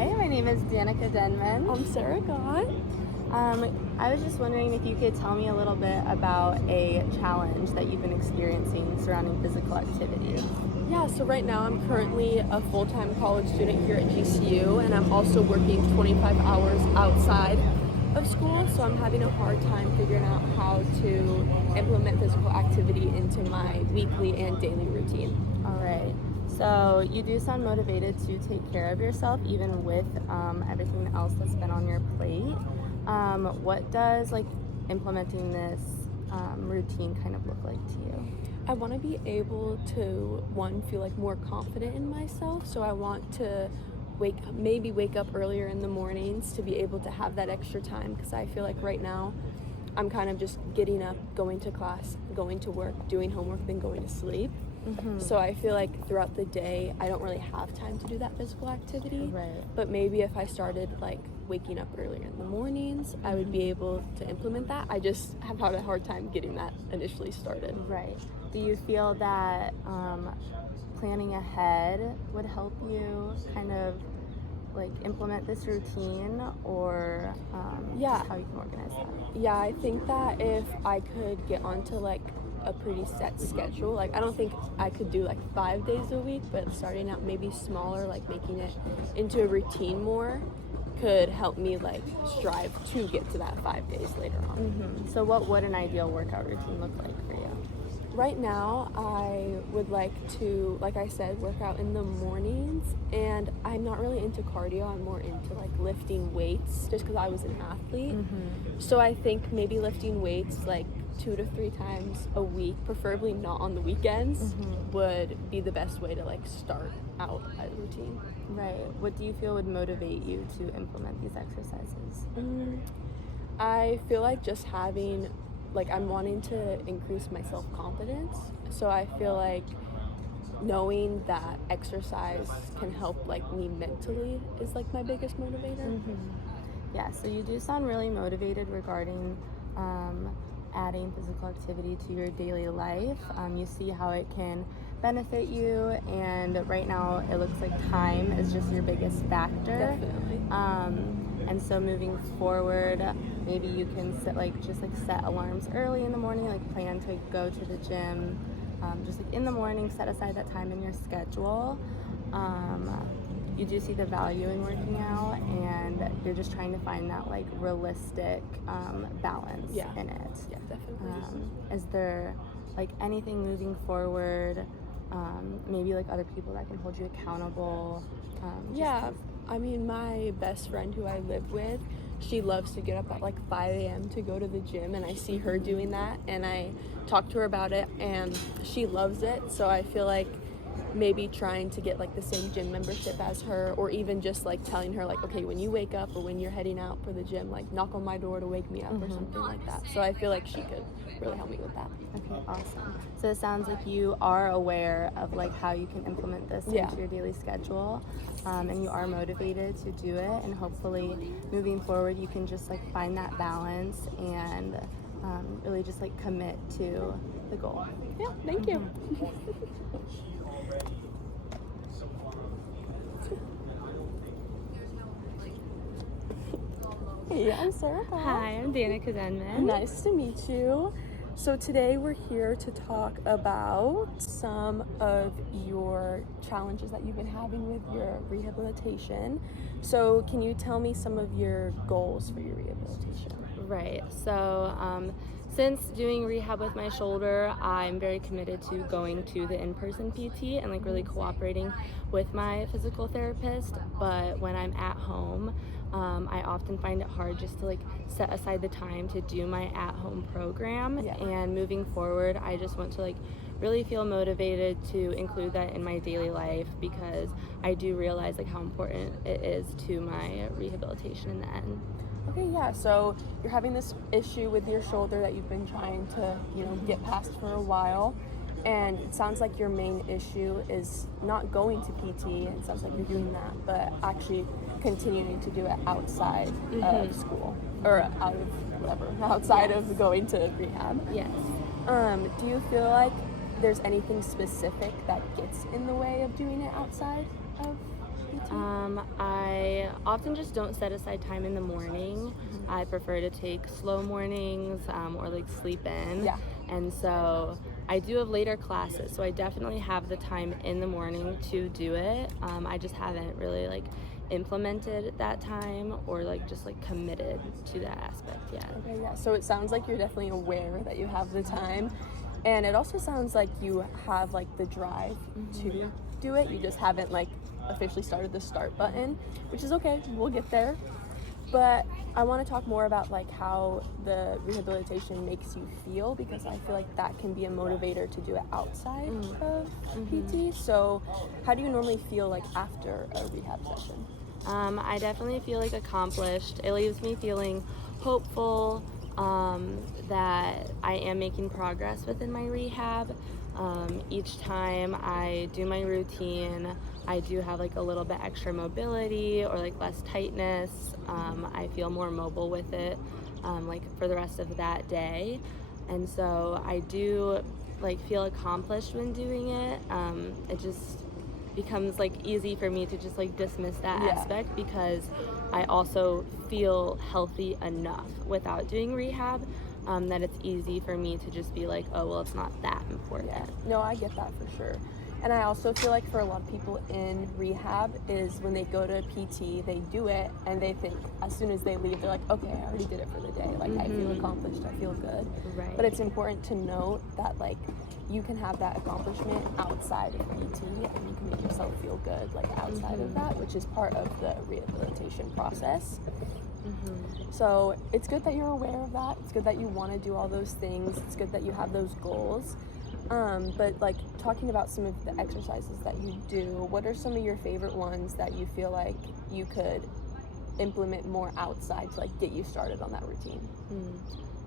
Hi, my name is Danica Denman. I'm Sarah Gaut. I was just wondering if you could tell me a little bit about a challenge that you've been experiencing surrounding physical activity. Yeah, so right now I'm currently a full-time college student here at GCU, and I'm also working 25 hours outside of school, so I'm having a hard time figuring out how to implement physical activity into my weekly and daily routine. All right. So you do sound motivated to take care of yourself, even with everything else that's been on your plate. What does implementing this routine kind of look like to you? I want to be able to, one, feel more confident in myself, so I want to wake up earlier in the mornings to be able to have that extra time, because I feel like right now I'm kind of just getting up, going to class, going to work, doing homework, then going to sleep. Mm-hmm. So I feel like throughout the day I don't really have time to do that physical activity. Right. But maybe if I started waking up earlier in the mornings, I would be able to implement that. I just have had a hard time getting that initially started. Right. Do you feel that planning ahead would help you kind of implement this routine, or Yeah. how you can organize that? Yeah, I think that if I could get onto a pretty set schedule, I don't think I could do 5 days a week, but starting out maybe smaller, making it into a routine more, could help me strive to get to that 5 days later on. Mm-hmm. So what would an ideal workout routine look like for you? Right now, I would like to, like I said, work out in the mornings, and I'm not really into cardio. I'm more into lifting weights, just because I was an athlete. Mm-hmm. So I think maybe lifting weights 2 to 3 times a week, preferably not on the weekends, Mm-hmm. would be the best way to start out a routine. Right. What do you feel would motivate you to implement these exercises? I feel just having, I'm wanting to increase my self-confidence, so I feel knowing that exercise can help me mentally is my biggest motivator. Mm-hmm. Yeah, so you do sound really motivated regarding adding physical activity to your daily life. You see how it can benefit you, and right now it looks like time is just your biggest factor. Definitely. And so moving forward, maybe you can set alarms early in the morning, plan to go to the gym just in the morning, set aside that time in your schedule. You do see the value in working out, and you're just trying to find that realistic balance in it. Yeah, definitely. Is there anything moving forward, maybe other people that can hold you accountable? Yeah, I mean, my best friend who I live with, she loves to get up at 5 a.m. to go to the gym, and I see her doing that, and I talk to her about it, and she loves it. So I feel maybe trying to get the same gym membership as her, or even just telling her okay, when you wake up or when you're heading out for the gym, knock on my door to wake me up, or something like that. So I feel she could really help me with that. Okay, awesome. So it sounds like you are aware of how you can implement this into your daily schedule, and you are motivated to do it, and hopefully moving forward you can just find that balance and really just commit to the goal. Yeah, thank you. Hey, I'm Sarah. Hi, I'm Danica Denman. Nice to meet you. So today we're here to talk about some of your challenges that you've been having with your rehabilitation. So can you tell me some of your goals for your rehabilitation? Right. So since doing rehab with my shoulder, I'm very committed to going to the in-person PT and really cooperating with my physical therapist. But when I'm at home, I often find it hard just to set aside the time to do my at-home program. Yeah. And moving forward, I just want to really feel motivated to include that in my daily life, because I do realize how important it is to my rehabilitation in the end. Okay, yeah, so you're having this issue with your shoulder that you've been trying to, get past for a while, and it sounds like your main issue is not going to PT. It sounds like you're doing that, but actually continuing to do it outside of school, or out of whatever, outside of going to rehab. Yes. Do you feel there's anything specific that gets in the way of doing it outside of PT? I often just don't set aside time in the morning. I prefer to take slow mornings or like sleep in. Yeah. And so I do have later classes, so I definitely have the time in the morning to do it. I just haven't really like implemented that time or like just like committed to that aspect yet. Okay, yeah. So it sounds like you're definitely aware that you have the time. And it also sounds like you have like the drive to do it. You just haven't like officially started the start button, which is okay. We'll get there. But I want to talk more about like how the rehabilitation makes you feel, because I feel like that can be a motivator to do it outside of PT. So how do you normally feel like after a rehab session? I definitely feel like accomplished. It leaves me feeling hopeful that I am making progress within my rehab. Each time I do my routine, I do have like a little bit extra mobility or like less tightness. I feel more mobile with it like for the rest of that day. And so I do like feel accomplished when doing it. It just becomes like easy for me to just like dismiss that aspect, because I also feel healthy enough without doing rehab that it's easy for me to just be like, oh well, it's not that important. No, I get that for sure. And I also feel like for a lot of people in rehab is when they go to PT, they do it and they think as soon as they leave, they're like, okay, I already did it for the day. Like I feel accomplished, I feel good. Right. But it's important to note that like you can have that accomplishment outside of PT and you can make yourself feel good like outside of that, which is part of the rehabilitation process. So it's good that you're aware of that. It's good that you want to do all those things. It's good that you have those goals. But like talking about some of the exercises that you do, what are some of your favorite ones that you feel like you could implement more outside to like get you started on that routine?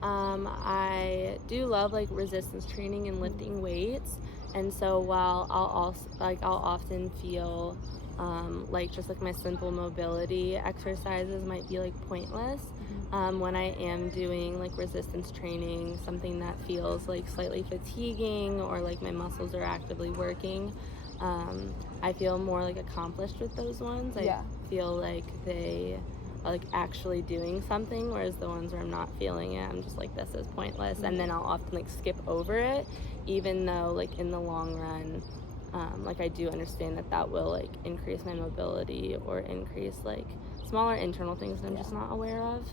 I do love like resistance training and lifting weights, and so while I'll often feel like just like my simple mobility exercises might be like pointless, when I am doing like resistance training, something that feels like slightly fatiguing or like my muscles are actively working, I feel more like accomplished with those ones. I feel like they are like actually doing something, whereas the ones where I'm not feeling it, I'm just like, this is pointless, and then I'll often like skip over it, even though like in the long run like I do understand that will like increase my mobility or increase like smaller internal things that I'm just not aware of.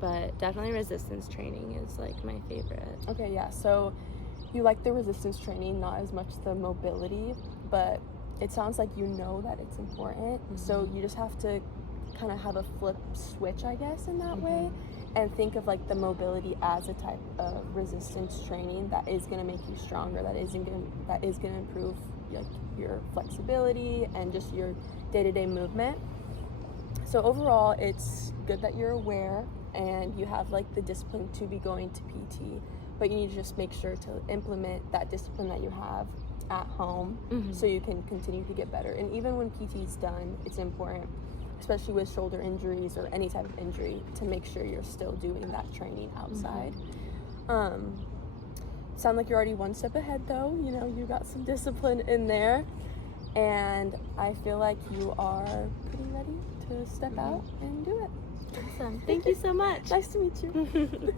But definitely resistance training is like my favorite. Okay, yeah. So you like the resistance training, not as much the mobility, but it sounds like you know that it's important. So you just have to kind of have a flip switch, I guess, in that way, and think of like the mobility as a type of resistance training that is going to make you stronger, that is going to improve like your flexibility and just your day-to-day movement. So overall, it's good that you're aware and you have like the discipline to be going to PT, but you need to just make sure to implement that discipline that you have at home so you can continue to get better. And even when PT is done, it's important, especially with shoulder injuries or any type of injury, to make sure you're still doing that training outside. Sound like you're already one step ahead though, you know, you got some discipline in there, and I feel like you are pretty ready to step out and do it. Awesome. Thank you so much. Nice to meet you.